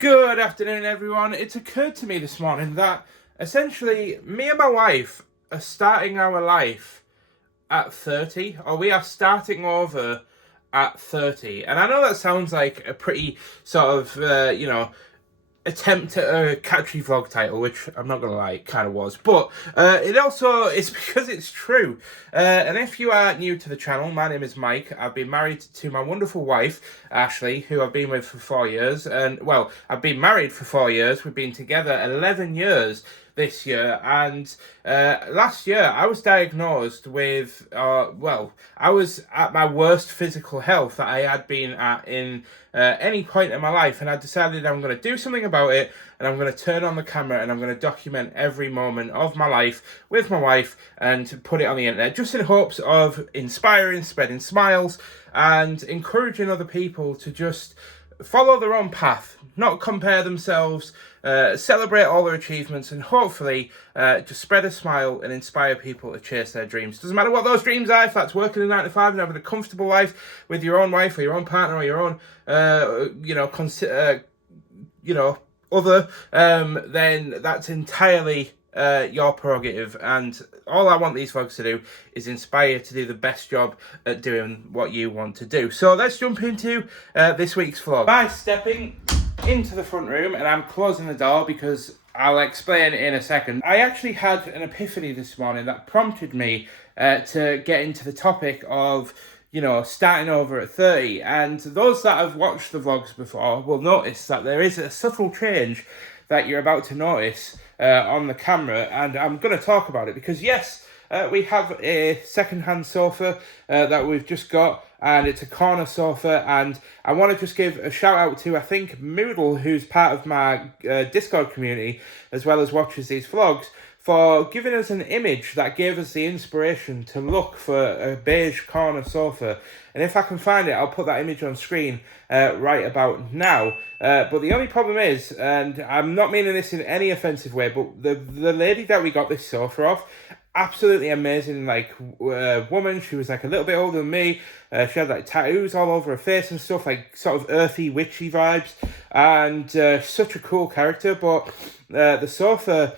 Good afternoon, everyone. It's occurred to me this morning that essentially me and my wife are starting our life at 30, or we are starting over at 30. And I know that sounds like a pretty sort of, attempt at a catchy vlog title, which I'm not gonna lie, it kind of was, but it also is because it's true. And if you are new to the channel, my name is Mike. I've been married to my wonderful wife Ashley, who I've been with for 4 years, and well, I've been married for 4 years. We've been together 11 years this year, and last year I was diagnosed with I was at my worst physical health that I had been at in any point in my life, and I decided I'm going to do something about it, and I'm going to turn on the camera and I'm going to document every moment of my life with my wife and put it on the internet, just in hopes of inspiring, spreading smiles, and encouraging other people to just follow their own path, not compare themselves, celebrate all their achievements, and hopefully just spread a smile and inspire people to chase their dreams. Doesn't matter what those dreams are, if that's working a 9 to 5 and having a comfortable life with your own wife or your own partner or your own, other, then that's entirely your prerogative, and all I want these vlogs to do is inspire you to do the best job at doing what you want to do. So let's jump into this week's vlog by stepping into the front room, and I'm closing the door because I'll explain in a second. I actually had an epiphany this morning that prompted me to get into the topic of, starting over at 30. And those that have watched the vlogs before will notice that there is a subtle change that you're about to notice on the camera, and I'm going to talk about it because yes, we have a second-hand sofa that we've just got, and it's a corner sofa, and I want to just give a shout out to, I think, Moodle, who's part of my Discord community, as well as watches these vlogs, for giving us an image that gave us the inspiration to look for a beige corner sofa. And if I can find it, I'll put that image on screen right about now. But the only problem is, and I'm not meaning this in any offensive way, but the lady that we got this sofa off, absolutely amazing, woman. She was like a little bit older than me. She had like tattoos all over her face and stuff, like sort of earthy, witchy vibes, and such a cool character. But the sofa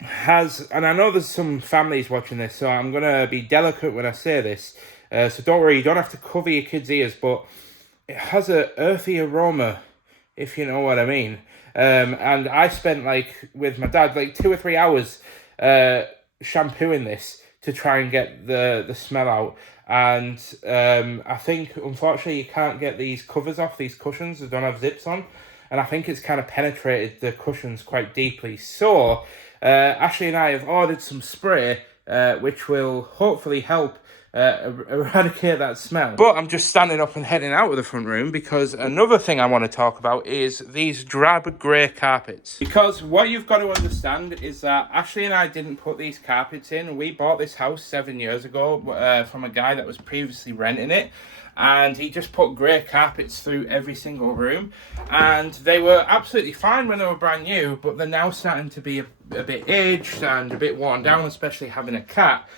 has, and I know there's some families watching this, so I'm gonna be delicate when I say this, so don't worry, you don't have to cover your kids' ears, but it has a earthy aroma, if you know what I mean. And I spent with my dad 2 or 3 hours shampooing this to try and get the smell out, and I think unfortunately you can't get these covers off, these cushions, they don't have zips on, and I think it's kind of penetrated the cushions quite deeply. So Ashley and I have ordered some spray which will hopefully help eradicate that smell. But I'm just standing up and heading out of the front room because another thing I want to talk about is these drab grey carpets. Because what you've got to understand is that Ashley and I didn't put these carpets in. We bought this house 7 years ago from a guy that was previously renting it, and he just put grey carpets through every single room, and they were absolutely fine when they were brand new, but they're now starting to be a bit aged and a bit worn down, especially having a cat,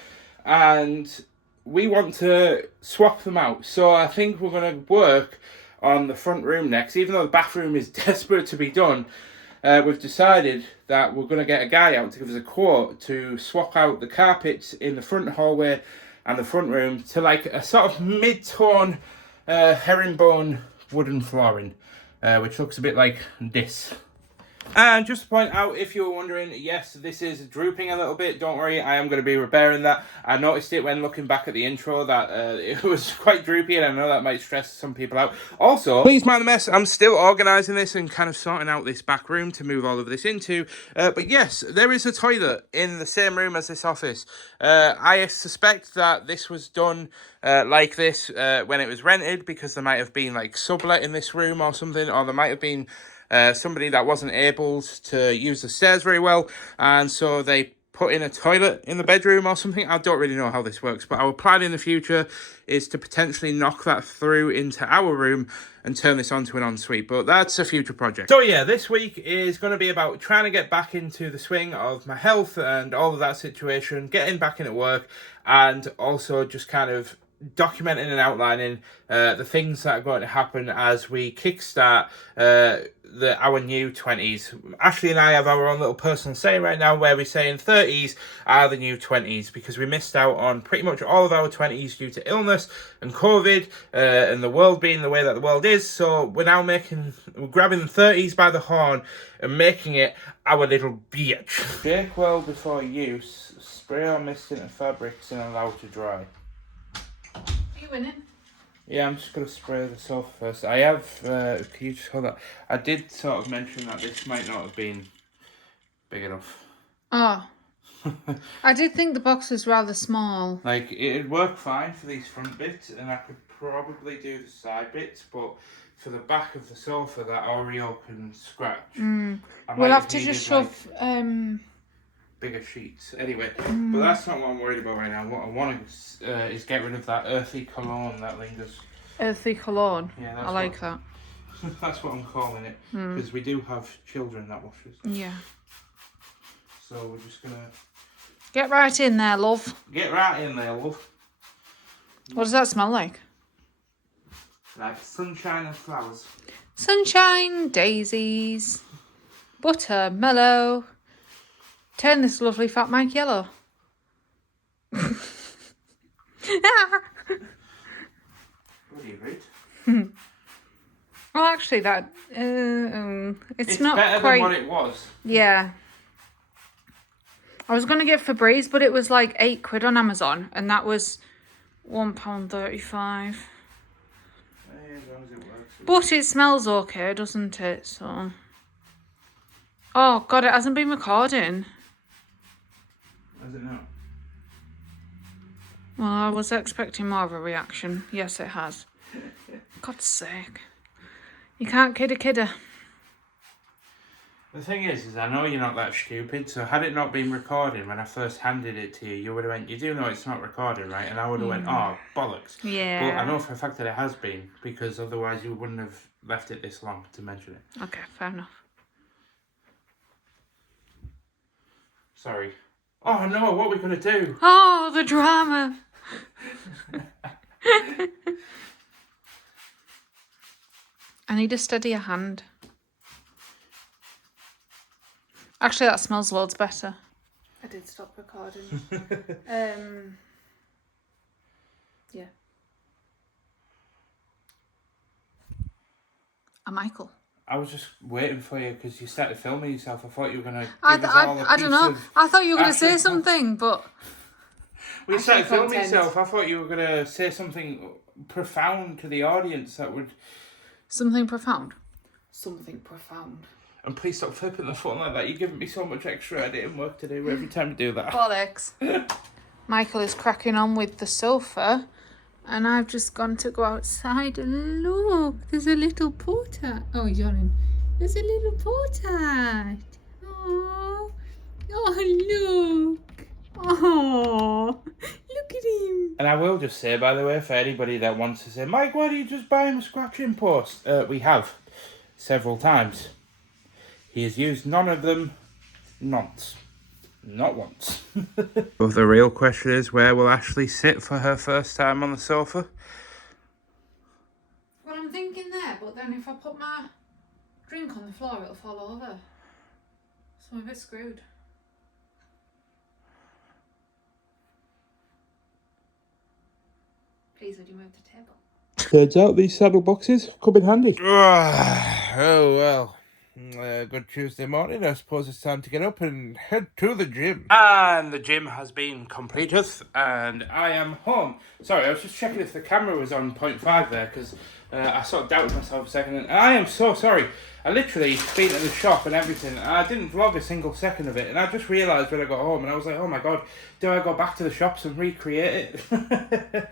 and we want to swap them out. So I think we're going to work on the front room next. Even though the bathroom is desperate to be done, we've decided that we're going to get a guy out to give us a quote to swap out the carpets in the front hallway and the front room to a sort of mid-tone herringbone wooden flooring, which looks a bit like this. And just to point out, if you were wondering, yes, this is drooping a little bit. Don't worry, I am going to be repairing that. I noticed it when looking back at the intro that it was quite droopy, and I know that might stress some people out. Also, please mind the mess. I'm still organising this and kind of sorting out this back room to move all of this into. But yes, there is a toilet in the same room as this office. I suspect that this was done like this when it was rented, because there might have been sublet in this room or something, or there might have been somebody that wasn't able to use the stairs very well, and so they put in a toilet in the bedroom or something. I don't really know how this works, but our plan in the future is to potentially knock that through into our room and turn this onto an ensuite, but that's a future project. So yeah, this week is going to be about trying to get back into the swing of my health and all of that situation, getting back into work, and also just kind of documenting and outlining the things that are going to happen as we kickstart our new 20s. Ashley and I have our own little personal saying right now where we're saying 30s are the new 20s, because we missed out on pretty much all of our 20s due to illness and COVID and the world being the way that the world is. So we're grabbing the 30s by the horn and making it our little bitch. Shake well before use. Spray or mist into fabrics and allow to dry. Are you winning? Yeah, I'm just going to spray the sofa first. I have, can you just hold that? I did sort of mention that this might not have been big enough. Oh. I did think the box was rather small. Like, it'd work fine for these front bits, and I could probably do the side bits, but for the back of the sofa that Oreo can scratch, We'll have to just shove... bigger sheets. Anyway, but that's not what I'm worried about right now. What I want is get rid of that earthy cologne that lingers. Earthy cologne? Yeah, I like that. That's what I'm calling it, because we do have children that washes. Yeah. So we're just gonna... Get right in there, love. Get right in there, love. What does that smell like? Like sunshine and flowers. Sunshine, daisies, butter, mellow. Turn this lovely fat Mike yellow. What are you rude? Well, actually, that it's not better quite... than what it was. Yeah. I was going to get Febreze, but it was like £8 on Amazon, and that was £1.35. As long as it works. But it smells okay, doesn't it? So. Oh God, it hasn't been recording. Has it not? Well, I was expecting more of a reaction. Yes, it has. God's sake. You can't kid a kidder. The thing is I know you're not that stupid, so had it not been recording when I first handed it to you, you would have went, you do know it's not recording, right? And I would have went, oh, bollocks. Yeah. But I know for a fact that it has been, because otherwise you wouldn't have left it this long to mention it. Okay, fair enough. Sorry. Oh no, what are we going to do? Oh, the drama. I need a steadier hand. Actually, that smells loads better. I did stop recording. Yeah. Michael. I was just waiting for you because you started filming yourself. I thought you were going to I don't know. I thought you were going to say something, but... When you started filming yourself, I thought you were going to say something profound to the audience that would... Something profound? Something profound. And please stop flipping the phone like that. You're giving me so much extra editing work to do every time you do that. Bollocks. Michael is cracking on with the sofa, and I've just gone to go outside and look, there's a little porter. Oh, Jonin. There's a little porter. Oh, look. Oh, look at him. And I will just say, by the way, for anybody that wants to say, Mike, why don't you just buy him a scratching post? We have several times. He has used none of them not once. But the real question is, where will Ashley sit for her first time on the sofa? Well, I'm thinking there, but then if I put my drink on the floor, it'll fall over. So I'm a bit screwed. Please, would you move the table? Turns out these saddle boxes come in handy. Oh, well. Good Tuesday morning. I suppose it's time to get up and head to the gym. And the gym has been completed, and I am home. Sorry, I was just checking if the camera was on 0.5 there, because I sort of doubted myself a second. And I am so sorry. I literally been at the shop and everything, and I didn't vlog a single second of it. And I just realised when I got home, and I was like, oh my God, do I go back to the shops and recreate it?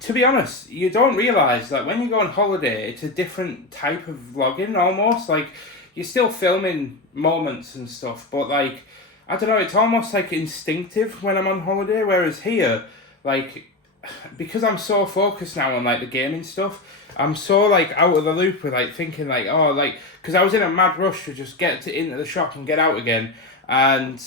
To be honest, you don't realise that when you go on holiday, it's a different type of vlogging almost. Like, you're still filming moments and stuff, but like, I don't know, it's almost like instinctive when I'm on holiday, whereas here, like, because I'm so focused now on like the gaming stuff, I'm so like out of the loop with like thinking like, oh, like, because I was in a mad rush to just get into the shop and get out again, and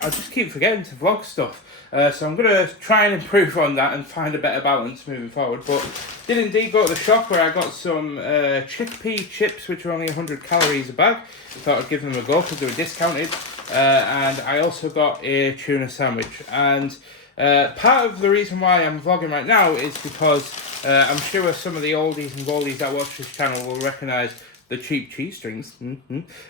I just keep forgetting to vlog stuff. So I'm going to try and improve on that and find a better balance moving forward. But did indeed go to the shop where I got some chickpea chips, which are only 100 calories a bag. Thought I'd give them a go because they were discounted. And I also got a tuna sandwich. And part of the reason why I'm vlogging right now is because I'm sure some of the oldies and goldies that watch this channel will recognise the cheap cheese strings.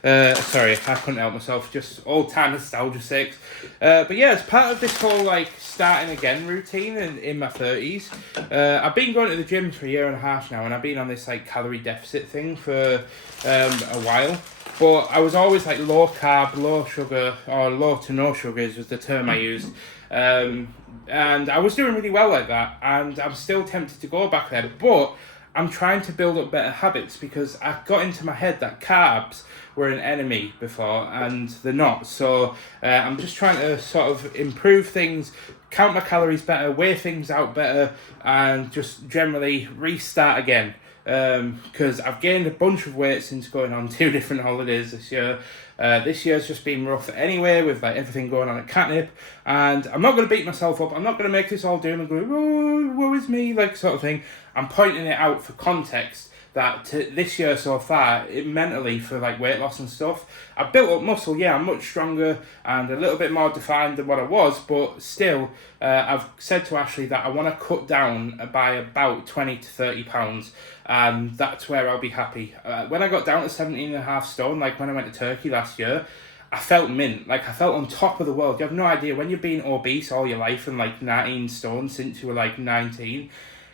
Sorry, I couldn't help myself, just old time nostalgia sakes. But yeah, as part of this whole like starting again routine in my 30s, I've been going to the gym for a year and a half now, and I've been on this like calorie deficit thing for a while. But I was always like low carb, low sugar, or low to no sugars was the term I used. And I was doing really well like that, and I'm still tempted to go back there, but I'm trying to build up better habits because I got into my head that carbs were an enemy before, and they're not. So I'm just trying to sort of improve things, count my calories better, weigh things out better, and just generally restart again. Because I've gained a bunch of weight since going on 2 different holidays this year. This year's just been rough anyway, with like everything going on at catnip, and I'm not going to beat myself up. I'm not going to make this all doom and gloom, oh, woe is me, like sort of thing. I'm pointing it out for context that this year so far, mentally for like weight loss and stuff, I've built up muscle. Yeah, I'm much stronger and a little bit more defined than what I was, but still, I've said to Ashley that I want to cut down by about 20 to 30 pounds, and that's where I'll be happy. When I got down to 17.5 stone, like when I went to Turkey last year, I felt mint, like I felt on top of the world. You have no idea, when you've been obese all your life and like 19 stone since you were like 19,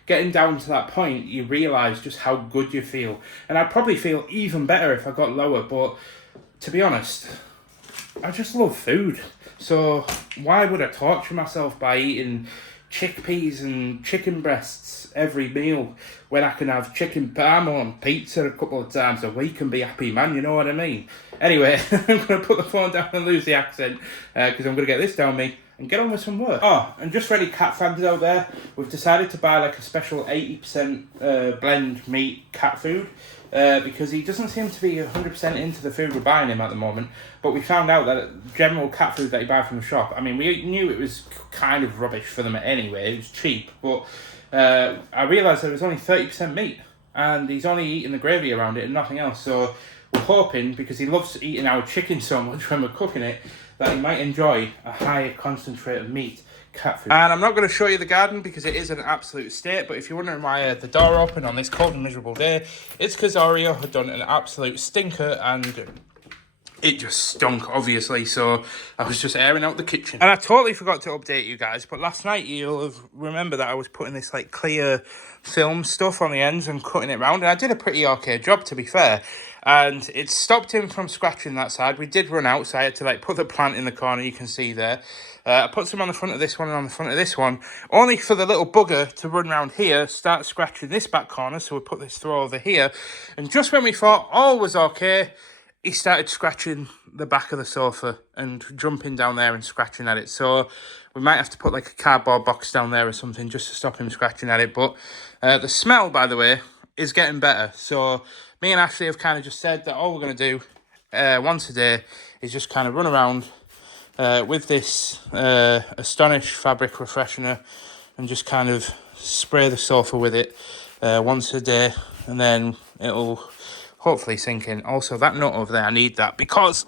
getting down to that point, you realise just how good you feel. And I'd probably feel even better if I got lower, but to be honest, I just love food. So why would I torture myself by eating chickpeas and chicken breasts every meal when I can have chicken parmo and pizza a couple of times a week and be happy, man? You know what I mean? Anyway, I'm going to put the phone down and lose the accent because I'm going to get this down me and get on with some work. Oh, and just for any cat fans out there, we've decided to buy like a special 80% blend meat cat food because he doesn't seem to be 100% into the food we're buying him at the moment. But we found out that general cat food that you buy from the shop, I mean, we knew it was kind of rubbish for them anyway, it was cheap, but I realised there was only 30% meat, and he's only eating the gravy around it and nothing else. So we're hoping, because he loves eating our chicken so much when we're cooking it, that he might enjoy a higher concentrate of meat cat food. And I'm not going to show you the garden because it is an absolute state, but if you're wondering why I had the door open on this cold and miserable day, it's because Oreo had done an absolute stinker and it just stunk, obviously, so I was just airing out the kitchen. And I totally forgot to update you guys, but last night you'll have remember that I was putting this like clear film stuff on the ends and cutting it round, and I did a pretty okay job, to be fair. And it stopped him from scratching that side. We did run out, so I had to like put the plant in the corner, you can see there. I put some on the front of this one and on the front of this one, only for the little bugger to run around here, start scratching this back corner, so we put this through over here. And just when we thought all was okay, he started scratching the back of the sofa and jumping down there and scratching at it. So we might have to put like a cardboard box down there or something just to stop him scratching at it. But the smell, by the way, is getting better. So me and Ashley have kind of just said that all we're going to do once a day is just kind of run around with this Astonish fabric refreshener and just kind of spray the sofa with it once a day, and then it'll hopefully sink in. Also, that nut over there, I need that because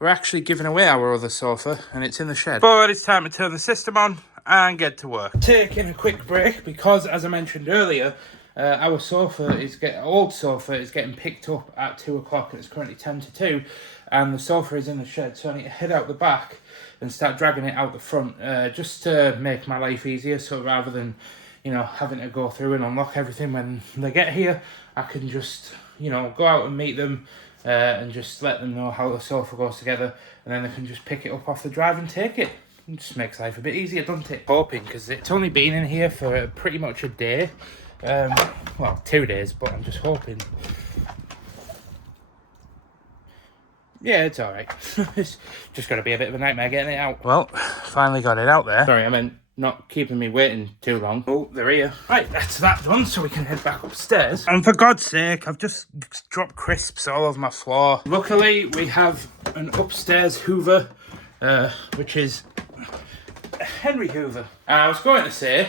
we're actually giving away our other sofa and it's in the shed. But it's time to turn the system on and get to work. Taking a quick break because, as I mentioned earlier, our old sofa is getting picked up at 2 o'clock and it's currently 10 to 2, and the sofa is in the shed, so I need to head out the back and start dragging it out the front just to make my life easier. So rather than, you know, having to go through and unlock everything when they get here, I can just, you know, go out and meet them and just let them know how the sofa goes together, and then they can just pick it up off the drive and take it. It just makes life a bit easier, doesn't it? Hoping, because it's only been in here for pretty much a day. Well, 2 days, but I'm just hoping Yeah, it's alright. It's just got to be a bit of a nightmare getting it out. Well, finally got it out there. Sorry, I meant not keeping me waiting too long. Oh, they're here. Right, that's that done, so we can head back upstairs. And for God's sake, I've just dropped crisps all over my floor. Luckily, we have an upstairs Hoover, which is Henry Hoover. I was going to say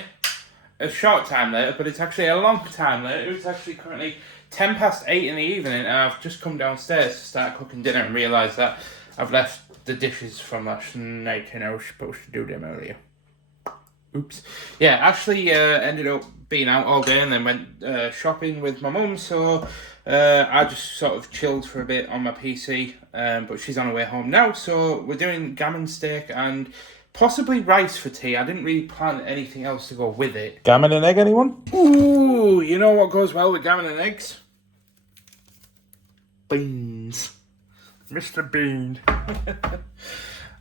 a short time later, but it's actually a long time later. It's actually currently 8:10 in the evening, and I've just come downstairs to start cooking dinner and realised that I've left the dishes from last night and I was supposed to do them earlier. Oops. Yeah, actually ended up being out all day and then went shopping with my mum, so I just sort of chilled for a bit on my PC, but she's on her way home now, so we're doing gammon steak and possibly rice for tea. I didn't really plan anything else to go with it. Gammon and egg, anyone? Ooh, you know what goes well with gammon and eggs? Beans. Mr. Bean.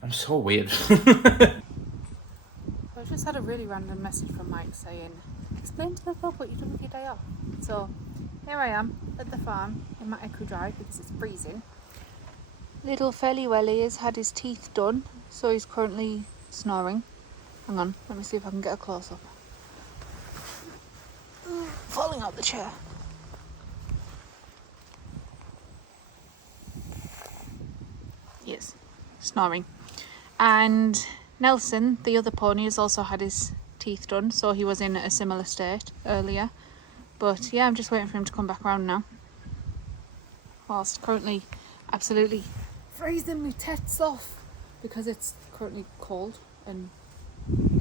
I'm so weird. I just had a really random message from Mike saying, explain to the vlog what you've done with your day off. So here I am at the farm in my Echo Drive because it's freezing. Little Felly Welly has had his teeth done, so he's currently snoring. Hang on, let me see if I can get a close up. Falling out the chair. Yes, snoring. And Nelson, the other pony, has also had his teeth done, so he was in a similar state earlier. But yeah, I'm just waiting for him to come back around now. Whilst currently absolutely freezing my tits off because it's currently cold and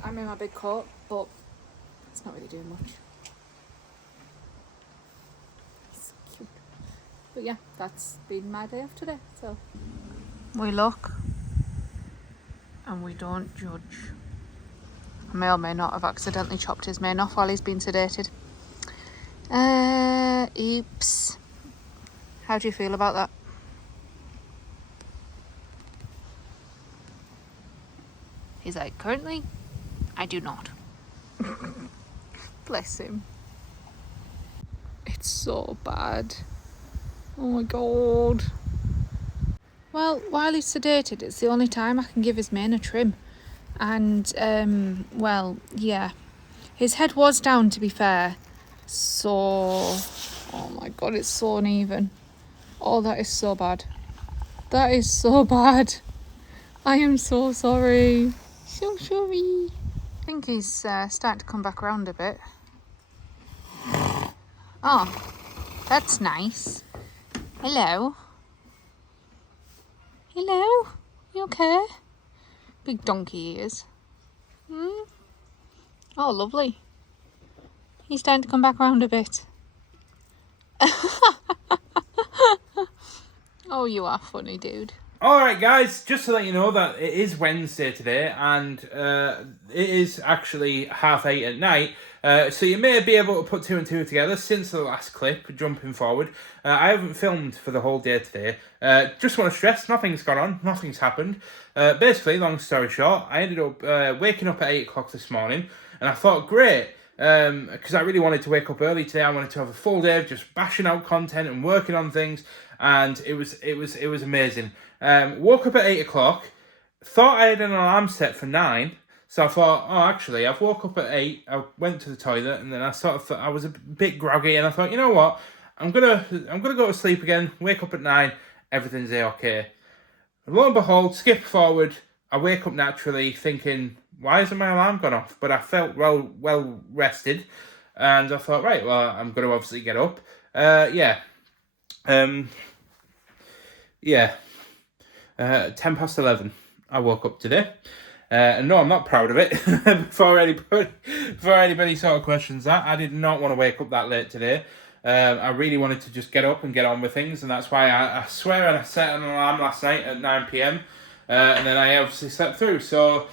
I'm in my big coat, but it's not really doing much. It's cute. But yeah, that's been my day off today, so. We look and we don't judge. I may or may not have accidentally chopped his mane off while he's been sedated. Oops. How do you feel about that? He's like, currently, I do not. Bless him. It's so bad. Oh my god. Well, while he's sedated, it's the only time I can give his mane a trim. And, well, yeah. His head was down, to be fair. So, oh my god, it's so uneven. Oh, that is so bad. That is so bad. I am so sorry. So sorry. I think he's starting to come back around a bit. Oh, that's nice. Hello. Hello. You okay? Big donkey he is. Hmm? Oh, lovely. He's starting to come back around a bit. Oh, you are funny, dude. Alright guys, just to let you know that it is Wednesday today and it is actually 8:30 at night. So you may be able to put two and two together since the last clip, jumping forward. I haven't filmed for the whole day today. Just want to stress, nothing's gone on, nothing's happened. Basically, long story short, I ended up waking up at 8 o'clock this morning and I thought, great, because I really wanted to wake up early today. I wanted to have a full day of just bashing out content and working on things, and it was amazing. Woke up at 8 o'clock, thought I had an alarm set for 9, so I thought, oh, actually, I've woke up at 8, I went to the toilet, and then I sort of thought I was a bit groggy, and I thought, you know what, I'm gonna go to sleep again, wake up at 9, everything's okay. And lo and behold, skip forward, I wake up naturally thinking, why hasn't my alarm gone off? But I felt well rested, and I thought, right, well, I'm going to obviously get up. Yeah. 11:10 I woke up today. And no, I'm not proud of it. Before anybody sort of questions that, I did not want to wake up that late today. I really wanted to just get up and get on with things, and that's why I swear I set an alarm last night at 9 p.m. And then I obviously slept through. So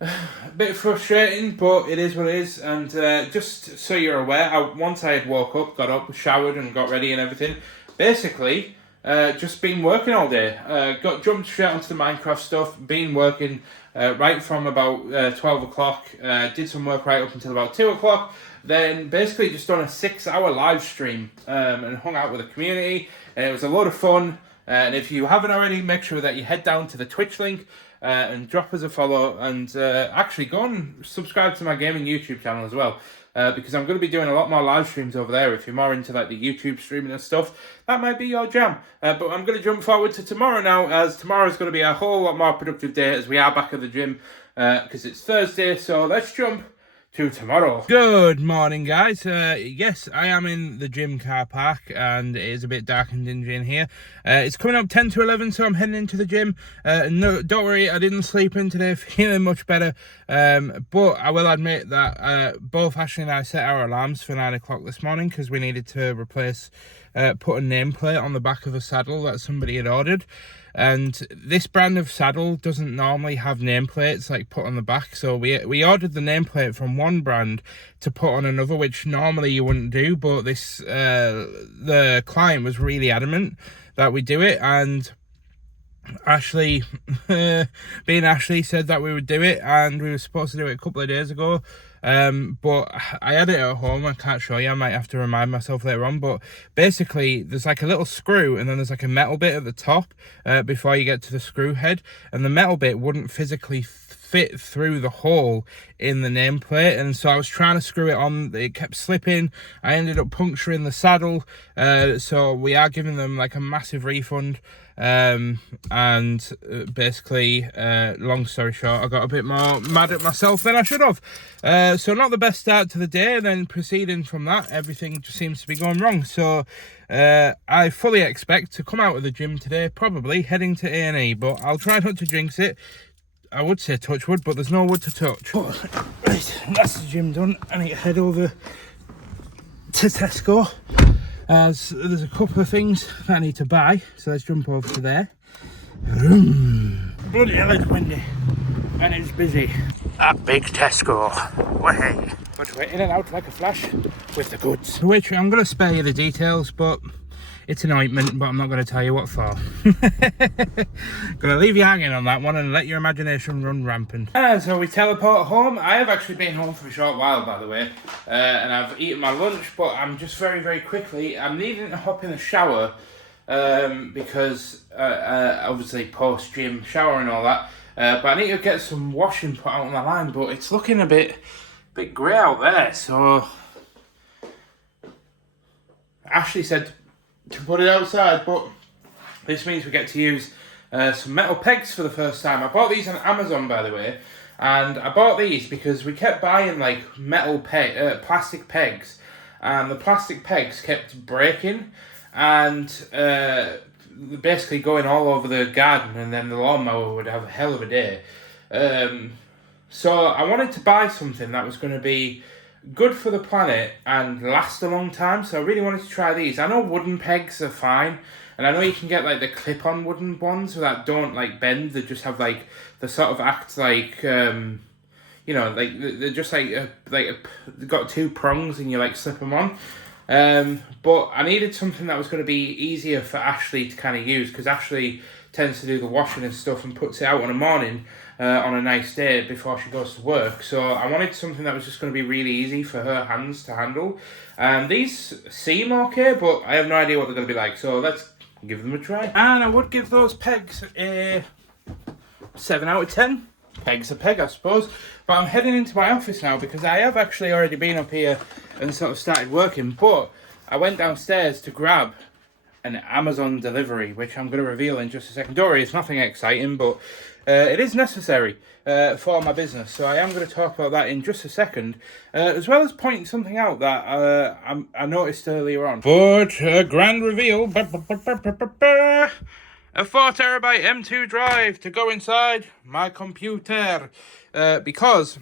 a bit frustrating, but it is what it is. And just so you're aware, once I had woke up, got up, showered, and got ready and everything, basically just been working all day. Jumped straight onto the Minecraft stuff. Been working right from about 12 o'clock. Did some work right up until about 2 o'clock. Then basically just done a 6-hour live stream and hung out with the community. And it was a lot of fun. And if you haven't already, make sure that you head down to the Twitch link and drop us a follow, and actually go and subscribe to my gaming YouTube channel as well. Because I'm going to be doing a lot more live streams over there. If you're more into like the YouTube streaming and stuff, that might be your jam. But I'm going to jump forward to tomorrow now, as tomorrow is going to be a whole lot more productive day, as we are back at the gym, because it's Thursday. So let's jump to tomorrow. Good morning, guys. Yes, I am in the gym car park, and it is a bit dark and dingy in here. It's coming up 10 to 11, so I'm heading into the gym. No, don't worry, I didn't sleep in today, feeling much better. But I will admit that both Ashley and I set our alarms for 9 o'clock this morning, because we needed to replace, put a nameplate on the back of a saddle that somebody had ordered. And this brand of saddle doesn't normally have nameplates like put on the back, so we ordered the nameplate from one brand to put on another, which normally you wouldn't do. But this the client was really adamant that we do it, and Ashley, being Ashley, said that we would do it, and we were supposed to do it a couple of days ago. But I had it at home. I can't show you. I might have to remind myself later on. But basically, there's like a little screw, and then there's like a metal bit at the top before you get to the screw head. And the metal bit wouldn't physically fit through the hole in the nameplate, and so I was trying to screw it on. It kept slipping. I ended up puncturing the saddle. So we are giving them like a massive refund. And basically, long story short, I got a bit more mad at myself than I should have. So not the best start to the day, and then proceeding from that, everything just seems to be going wrong. So I fully expect to come out of the gym today, probably heading to A&E, but I'll try not to jinx it. I would say touch wood, but there's no wood to touch. Right, that's the gym done. I need to head over to Tesco, as there's a couple of things that I need to buy. So let's jump over to there. Bloody hell, it's windy and it's busy at big Tesco. Way. But we're in and out like a flash with the goods, which I'm going to spare you the details, but it's an ointment, but I'm not going to tell you what for. Going to leave you hanging on that one and let your imagination run rampant. So we teleport home. I have actually been home for a short while, by the way, and I've eaten my lunch, but I'm just very quickly, I'm needing to hop in the shower, because obviously post-gym shower and all that, but I need to get some washing put out on the line, but it's looking a bit grey out there, so Ashley said to put it outside, but this means we get to use some metal pegs for the first time. I bought these on Amazon, by the way, and I bought these because we kept buying like metal plastic pegs, and the plastic pegs kept breaking and basically going all over the garden, and then the lawnmower would have a hell of a day. So I wanted to buy something that was going to be good for the planet and last a long time, so I really wanted to try these. I know wooden pegs are fine, and I know you can get like the clip-on wooden ones that don't like bend. They just have like, they sort of act like you know, like they're just like they've got two prongs and you like slip them on. But I needed something that was going to be easier for Ashley to kind of use, because Ashley tends to do the washing and stuff and puts it out in the morning on a nice day before she goes to work. So I wanted something that was just going to be really easy for her hands to handle. These seem okay, but I have no idea what they're going to be like, so let's give them a try. And I would give those pegs a 7 out of 10. Peg's a peg, I suppose. But I'm heading into my office now, because I have actually already been up here and sort of started working, but I went downstairs to grab an Amazon delivery, which I'm going to reveal in just a second. Don't worry, it's nothing exciting, but it is necessary for my business, so I am going to talk about that in just a second, as well as pointing something out that I noticed earlier on. But grand reveal, a 4TB M2 drive to go inside my computer, because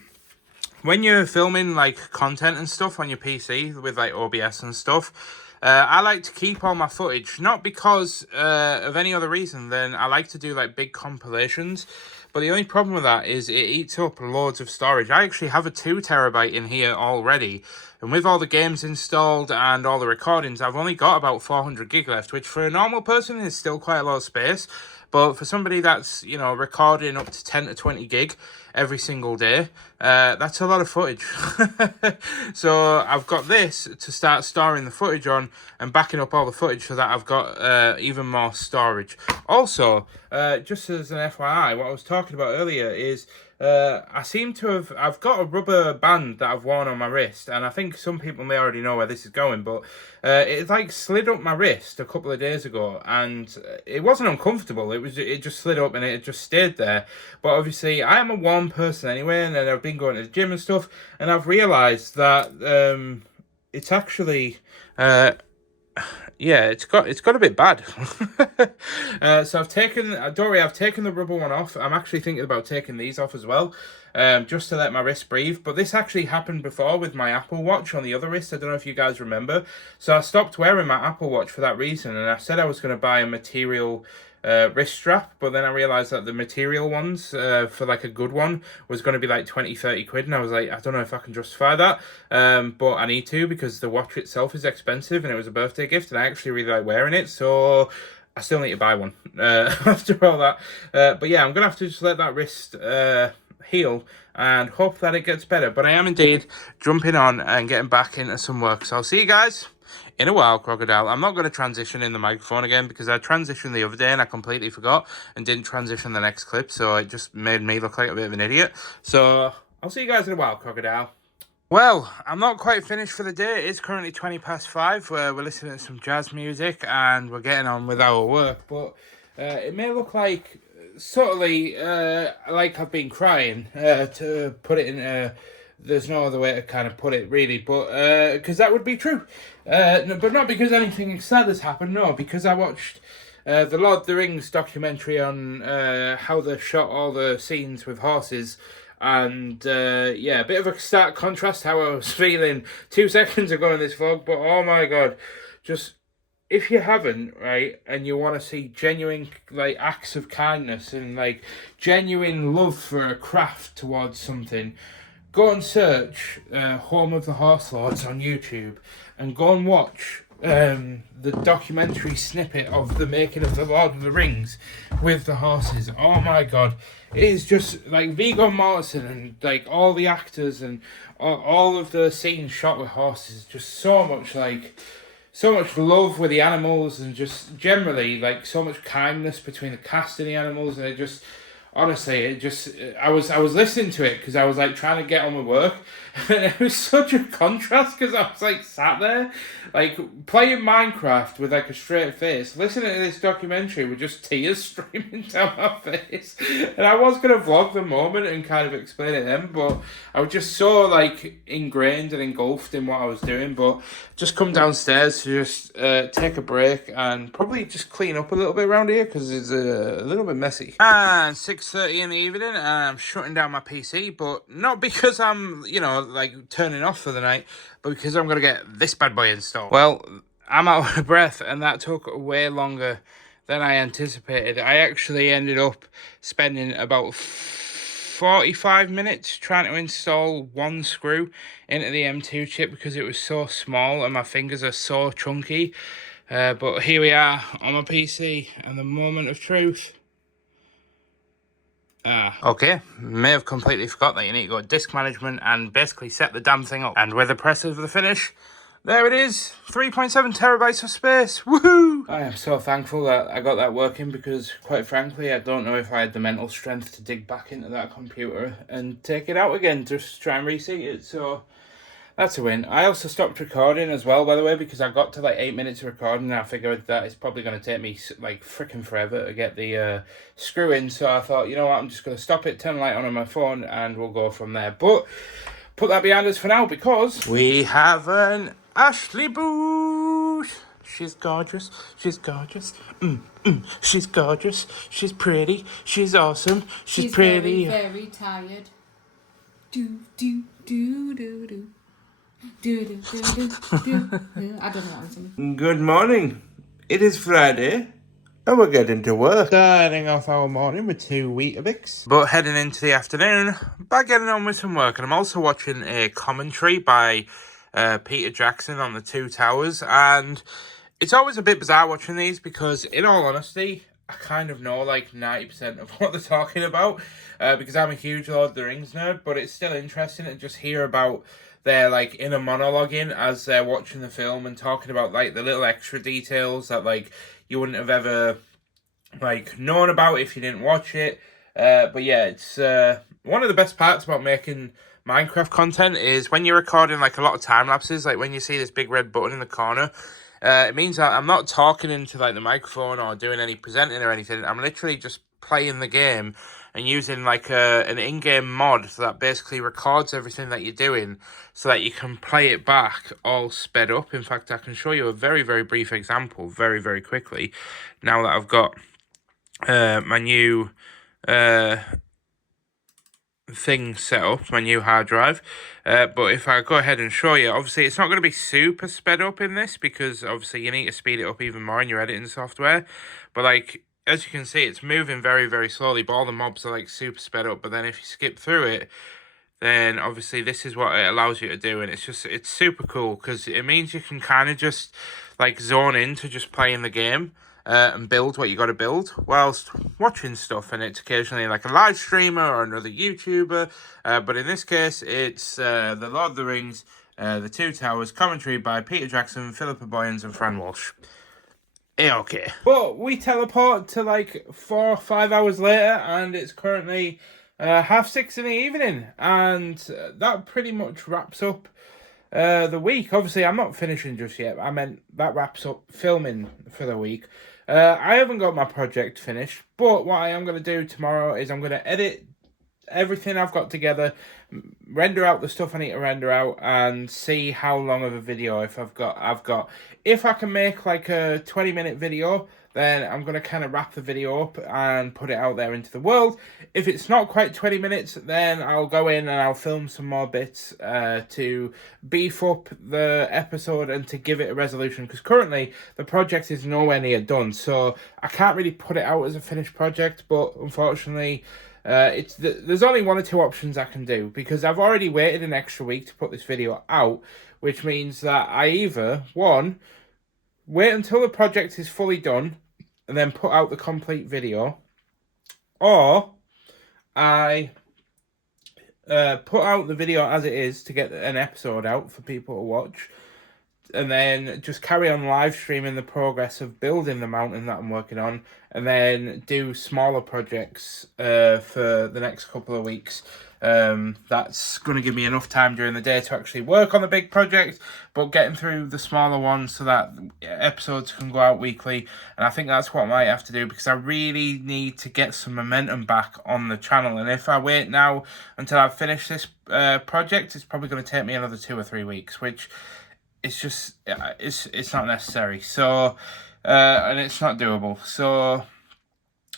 when you're filming like content and stuff on your PC with like OBS and stuff, I like to keep all my footage, not because of any other reason than I like to do like big compilations, But the only problem with that is it eats up loads of storage. I actually have a 2 terabyte in here already. And with all the games installed and all the recordings, I've only got about 400 gig left, which for a normal person is still quite a lot of space. But for somebody that's, you know, recording up to 10 to 20 gig every single day, that's a lot of footage. So I've got this to start storing the footage on and backing up all the footage so that I've got even more storage. Also, just as an FYI, what I was talking about earlier is I've got a rubber band that I've worn on my wrist, and I think some people may already know where this is going, but it like slid up my wrist a couple of days ago, and it wasn't uncomfortable. It just slid up and it just stayed there. But obviously, I am a warm person anyway, and I've been going to the gym and stuff, and I've realised that it's actually. Yeah, it's got a bit bad. So I've taken the rubber one off. I'm actually thinking about taking these off as well, just to let my wrist breathe. But this actually happened before with my Apple Watch on the other wrist. I don't know if you guys remember. So I stopped wearing my Apple Watch for that reason, and I said I was going to buy a material wrist strap, but then I realized that the material ones for like a good one was going to be like 20-30 quid, and I was like, I don't know if I can justify that, but I need to, because the watch itself is expensive and it was a birthday gift and I actually really like wearing it, so I still need to buy one after all that. But yeah, I'm gonna have to just let that wrist heal and hope that it gets better. But I am indeed jumping on and getting back into some work, so I'll see you guys in a while, Crocodile. I'm not going to transition in the microphone again because I transitioned the other day and I completely forgot and didn't transition the next clip, so it just made me look like a bit of an idiot. So I'll see you guys in a while, Crocodile. Well, I'm not quite finished for the day. It's currently 5:20. We're listening to some jazz music and we're getting on with our work, but it may look like subtly like I've been crying, to put it in there's no other way to kind of put it, really, but because that would be true. But not because anything sad has happened, no, because I watched the Lord of the Rings documentary on how they shot all the scenes with horses, and yeah, a bit of a stark contrast how I was feeling 2 seconds ago in this vlog, but oh my god, just if you haven't, right, and you want to see genuine like acts of kindness and like genuine love for a craft towards something, go and search Home of the Horse Lords on YouTube and go and watch the documentary snippet of the making of the Lord of the Rings with the horses. Oh my god, it is just like Viggo Mortensen and like all the actors and all of the scenes shot with horses. Just so much love with the animals, and just generally like so much kindness between the cast and the animals, and it just. Honestly, it just, I was listening to it because I was like trying to get on with work, and it was such a contrast because I was like sat there, like playing Minecraft with like a straight face, listening to this documentary with just tears streaming down my face, and I was going to vlog the moment and kind of explain it then, but I was just so like ingrained and engulfed in what I was doing, but just come downstairs to just take a break and probably just clean up a little bit around here because it's a little bit messy. And 6:30 in the evening, and I'm shutting down my PC, but not because I'm, you know, like turning off for the night, but because I'm going to get this bad boy installed. Well, I'm out of breath, and that took way longer than I anticipated. I actually ended up spending about 45 minutes trying to install one screw into the M2 chip because it was so small and my fingers are so chunky. But here we are on my PC, and the moment of truth. Okay, may have completely forgot that you need to go to disk management and basically set the damn thing up. And with the press of the finish, there it is, 3.7 terabytes of space, woohoo! I am so thankful that I got that working because, quite frankly, I don't know if I had the mental strength to dig back into that computer and take it out again, just try and reseat it, so that's a win. I also stopped recording as well, by the way, because I got to like 8 minutes of recording and I figured that it's probably going to take me like freaking forever to get the screw in, so I thought, you know what, I'm just going to stop it, turn the light on my phone, and we'll go from there. But put that behind us for now because we have an Ashley Boosh. She's gorgeous, she's gorgeous, she's gorgeous, she's pretty, she's awesome, she's pretty. Very, very tired. Do, do, do, do, do. Do, do, do, do, do. I don't know what I'm saying. Good morning. It is Friday, And we're getting to work. Starting off our morning with 2 Weetabix. But heading into the afternoon by getting on with some work. And I'm also watching a commentary by Peter Jackson on the Two Towers. And it's always a bit bizarre watching these because, in all honesty, I kind of know like 90% of what they're talking about. Because I'm a huge Lord of the Rings nerd. But it's still interesting to just hear about their like inner monologuing as they're watching the film and talking about like the little extra details that like you wouldn't have ever like known about if you didn't watch it. But yeah, it's one of the best parts about making Minecraft content is when you're recording like a lot of time lapses, like when you see this big red button in the corner. It means that I'm not talking into like the microphone or doing any presenting or anything. I'm literally just playing the game and using like an in-game mod that basically records everything that you're doing so that you can play it back all sped up. In fact, I can show you a very, very brief example very, very quickly now that I've got my new thing set up, my new hard drive. But if I go ahead and show you, obviously it's not going to be super sped up in this because obviously you need to speed it up even more in your editing software. But like, as you can see, it's moving very, very slowly, but all the mobs are like super sped up. But then if you skip through it, then obviously this is what it allows you to do. And it's super cool because it means you can kind of just like zone into just playing the game. And build what you got to build whilst watching stuff, and it's occasionally like a live streamer or another YouTuber, but in this case it's the Lord of the Rings, the Two Towers commentary by Peter Jackson, Philippa Boyens and Fran Walsh. Okay. But we teleport to like 4 or 5 hours later and it's currently 6:30 in the evening, and that pretty much wraps up the week. Obviously, I'm not finishing just yet. I meant that wraps up filming for the week. I haven't got my project finished, but what I am going to do tomorrow is I'm going to edit everything I've got together, render out the stuff I need to render out, and see how long of a video I've got. If I can make like a 20-minute video, then I'm going to kind of wrap the video up and put it out there into the world. If it's not quite 20 minutes, then I'll go in and I'll film some more bits to beef up the episode and to give it a resolution, because currently the project is nowhere near done, so I can't really put it out as a finished project. But unfortunately, there's only 1 or 2 options I can do, because I've already waited an extra week to put this video out, which means that I either, one, wait until the project is fully done and then put out the complete video, or I put out the video as it is to get an episode out for people to watch, and then just carry on live streaming the progress of building the mountain that I'm working on, and then do smaller projects for the next couple of weeks. That's going to give me enough time during the day to actually work on the big project, but getting through the smaller ones so that episodes can go out weekly. And I think that's what I might have to do, because I really need to get some momentum back on the channel. And if I wait now until I've finished this project, it's probably going to take me another 2 or 3 weeks, which it's just, it's not necessary. So, and it's not doable. So,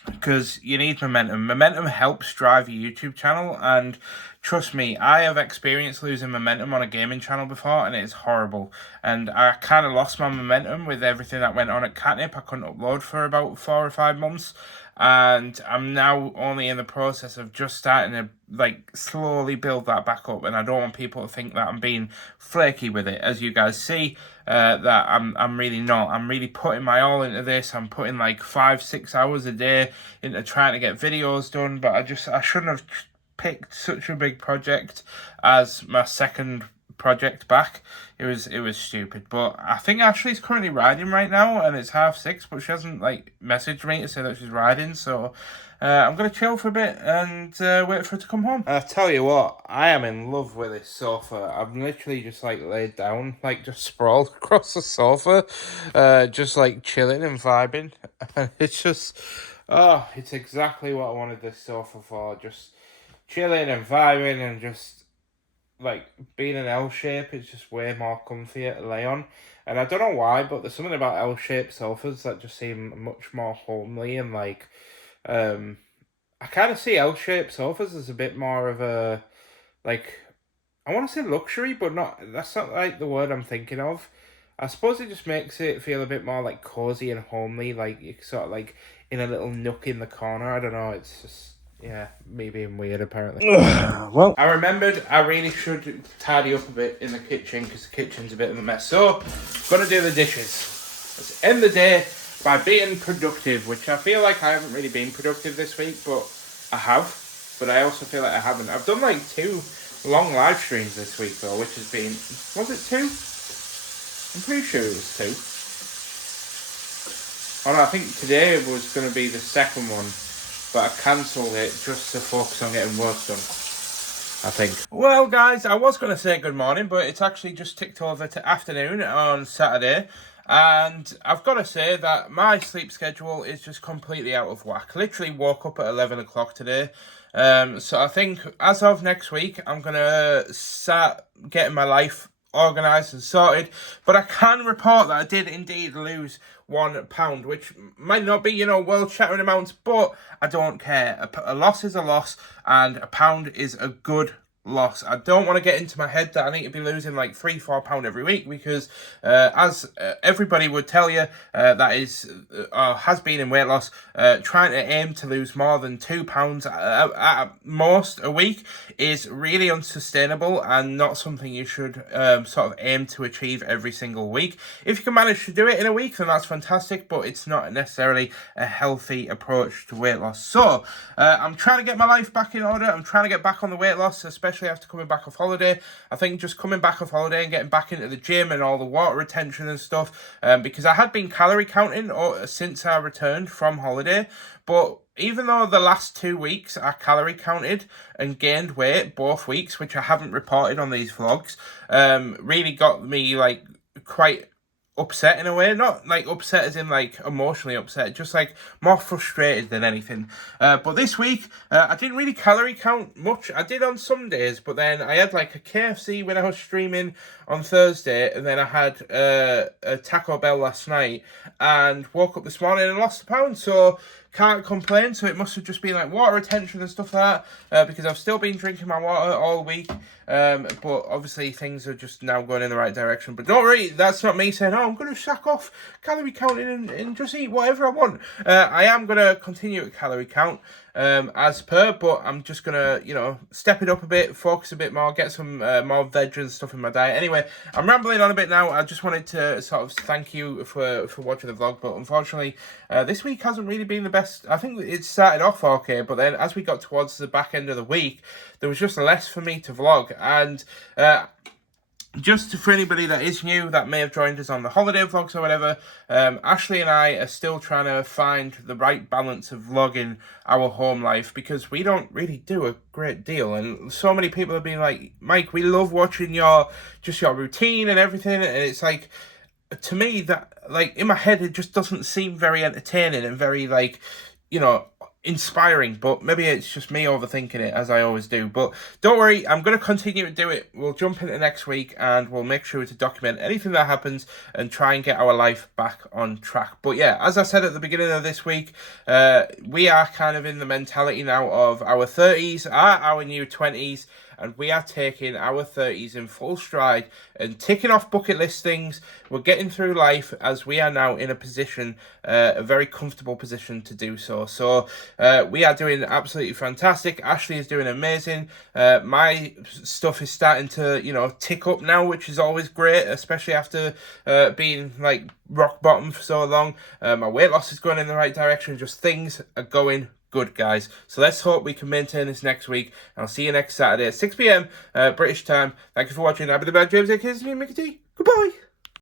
because you need momentum. Momentum helps drive your YouTube channel, and trust me, I have experienced losing momentum on a gaming channel before, and it's horrible. And I kind of lost my momentum with everything that went on at Catnip. I couldn't upload for about 4 or 5 months, and I'm now only in the process of just starting to like slowly build that back up. And I don't want people to think that I'm being flaky with it, as you guys see. That I'm really not. I'm really putting my all into this. I'm putting like 5-6 hours a day into trying to get videos done, but I shouldn't have picked such a big project as my second project back. It was stupid. But I think Ashley's currently riding right now, and it's 6:30, but she hasn't like messaged me to say that she's riding, so I'm gonna chill for a bit and wait for her to come home. I tell you what, I am in love with this sofa. I'm literally just like laid down, like just sprawled across the sofa, just like chilling and vibing. And it's just, oh, it's exactly what I wanted this sofa for. Just chilling and vibing, and just like being an L shape is just way more comfier to lay on. And I don't know why, but there's something about L-shaped sofas that just seem much more homely, and like I kind of see L-shaped sofas as a bit more of a, like, I want to say luxury, but not, that's not like the word I'm thinking of. I suppose it just makes it feel a bit more like cozy and homely, like you're sort of like in a little nook in the corner. I don't know, it's just, yeah, me being weird apparently. Well, I remembered I really should tidy up a bit in the kitchen because the kitchen's a bit of a mess. So, gonna do the dishes. Let's end the day by being productive, which I feel like I haven't really been productive this week, but I have. But I also feel like I haven't. I've done like 2 long live streams this week though, which has been, was it 2? I'm pretty sure it was 2. Oh no, I think today was going to be the second one, but I cancelled it just to focus on getting work done, I think. Well guys, I was going to say good morning, but it's actually just ticked over to afternoon on Saturday. And I've got to say that my sleep schedule is just completely out of whack. Literally woke up at 11 o'clock today. So I think as of next week, I'm going to start getting my life organised and sorted. But I can report that I did indeed lose £1, which might not be, world-shattering amounts, but I don't care. A loss is a loss, and £1 is a good loss. I don't want to get into my head that I need to be losing like £3-4 every week, because as everybody would tell you, that is has been in weight loss, trying to aim to lose more than £2 at most a week is really unsustainable and not something you should sort of aim to achieve every single week. If you can manage to do it in a week, then that's fantastic, but it's not necessarily a healthy approach to weight loss. So I'm trying to get my life back in order. I'm trying to get back on the weight loss, especially after coming back off holiday. I think just coming back off holiday and getting back into the gym and all the water retention and stuff, because I had been calorie counting since I returned from holiday, but even though the last 2 weeks I calorie counted and gained weight both weeks, which I haven't reported on these vlogs, really got me like quite upset in a way. Not like upset as in like emotionally upset, just like more frustrated than anything. But this week I didn't really calorie count much. I did on some days, but then I had like a KFC when I was streaming on Thursday, and then I had a Taco Bell last night, and woke up this morning and lost £1. So can't complain. So it must have just been like water retention and stuff like that, because I've still been drinking my water all week, but obviously things are just now going in the right direction. But don't worry, that's not me saying, oh, I'm going to sack off calorie counting and just eat whatever I want. I am going to continue to calorie count as per, but I'm just going to, step it up a bit, focus a bit more, get some more veg and stuff in my diet. Anyway, I'm rambling on a bit now. I just wanted to sort of thank you for watching the vlog, but unfortunately this week hasn't really been the best. I think it started off okay, but then as we got towards the back end of the week, there was just less for me to vlog. And just for anybody that is new, that may have joined us on the holiday vlogs or whatever, Ashley and I are still trying to find the right balance of vlogging our home life, because we don't really do a great deal. And so many people have been like, Mike, we love watching your routine and everything. And it's like, to me, that like in my head, it just doesn't seem very entertaining and very like, inspiring. But maybe it's just me overthinking it, as I always do. But don't worry, I'm going to continue to do it. We'll jump into next week and we'll make sure to document anything that happens and try and get our life back on track. But yeah, as I said at the beginning of this week, we are kind of in the mentality now of our 30s are our new 20s, and we are taking our 30s in full stride and ticking off bucket list things. We're getting through life as we are now in a position, a very comfortable position to do so. So we are doing absolutely fantastic. Ashley is doing amazing. My stuff is starting to, tick up now, which is always great, especially after being like rock bottom for so long. My weight loss is going in the right direction. Just things are going good, guys. So let's hope we can maintain this next week. I'll see you next Saturday at 6 p.m. British time. Thank you for watching. I've been the bad James, aka Mickey T. Goodbye.